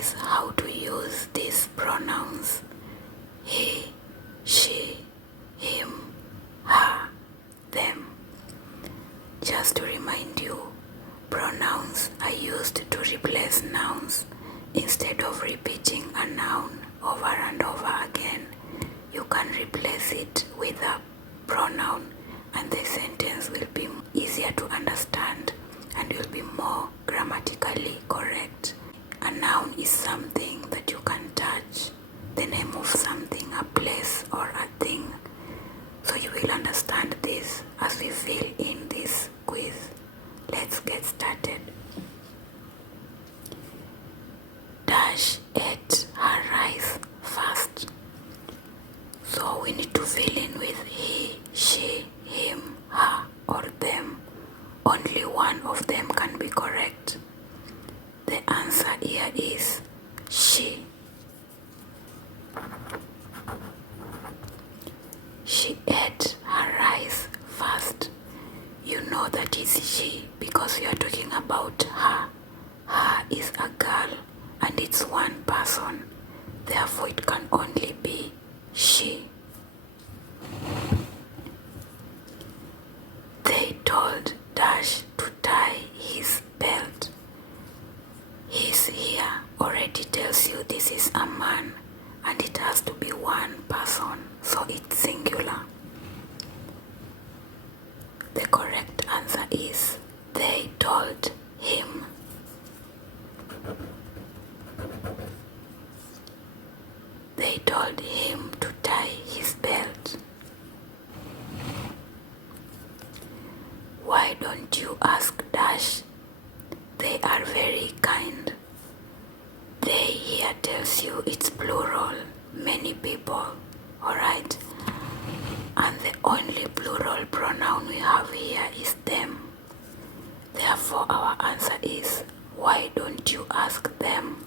is how to use these pronouns: he, she, him, her, them. Just to remind you, pronouns are used to replace nouns. Instead of repeating a noun over and over again, you can replace it with a pronoun and the sentence will be easier to understand and will be more grammatically correct. A noun is something that you can touch, the name of something, a place or a thing. So you will understand this as we fill in this quiz. Let's get started. Dash ate her rice first. So we need to fill in with he, she, him, her, or them. Only one of them can be correct. The answer here is she. She ate her rice first. You know that is she because you are talking about her. Her is a girl and it's one person. Therefore, it can only be she. They told Dash to tie his belt. His here already tells you this is a man and it has to be one person, so it's singular. The correct answer is they told him. They told him to tie his belt. Why don't you ask Dash? They are very kind. They here tells you it's plural, many people, alright? And the only plural pronoun we have here is them. Therefore, our answer is, why don't you ask them?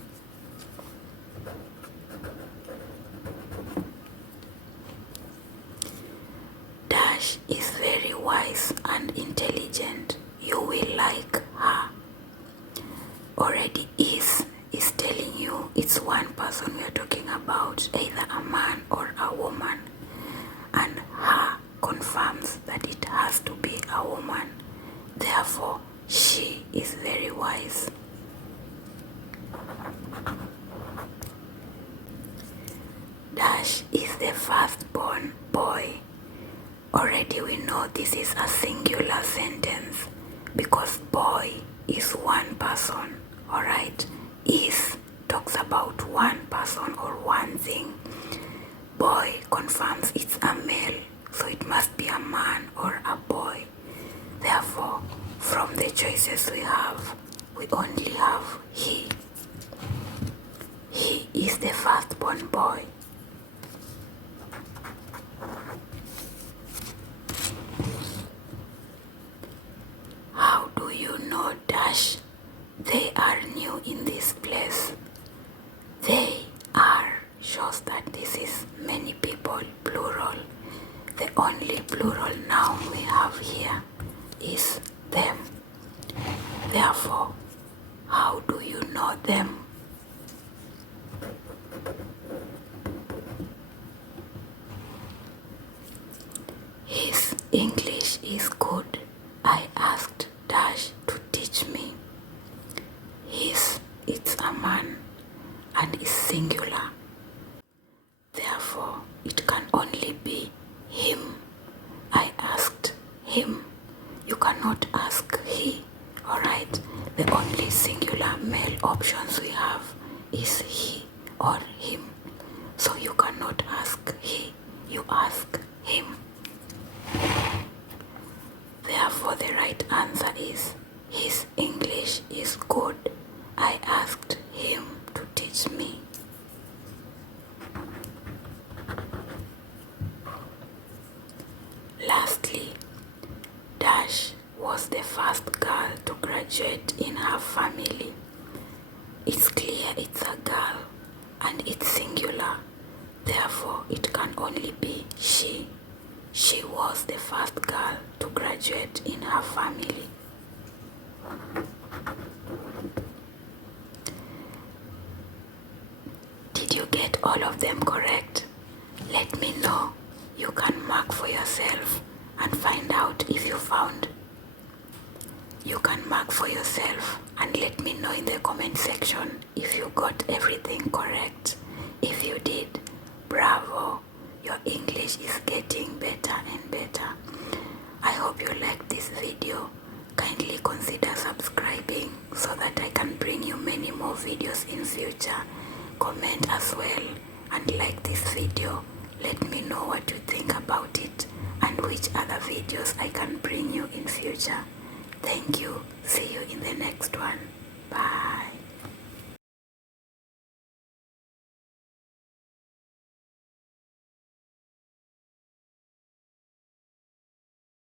Dash is very wise and intelligent. You will like her. Already is telling you it's one person we are talking about, either a man or a woman. And her confirms that it has to be a woman. Therefore, she is very wise. Dash is the firstborn boy. Already we know this is a singular sentence because boy is one person, alright? Is talks about one person or one thing. Boy confirms it's a male, so it must be a man or a boy. Therefore, from the choices we have, we only have he. He is the firstborn boy. How do you know Dash? They are new in this place. They are shows that this is many people, plural. The only plural noun we have here is them. Therefore, how do you know them? His English is good. I asked Dash to teach me. His, it's a man and is singular. Therefore, it can only be him. I asked him. You cannot ask he, alright? The only singular male options we have is he or him. So you cannot ask he, you ask him. Therefore, the right answer is his English is good. I asked him to teach me. Lastly, Dash was the first girl to graduate in her family. It's clear it's a girl and it's singular. Therefore, it can only be she. She was the first girl to graduate in her family. all of them correct, let me know. You can mark for yourself and find out if you found. You can mark for yourself and let me know in the comment section if you got everything correct. If you did, bravo, your English is getting better and better. I hope you liked this video. Kindly consider subscribing so that I can bring you many more videos in future. Comment as well and like this video. Let me know what you think about it and which other videos I can bring you in future. Thank you. See you in the next one. Bye.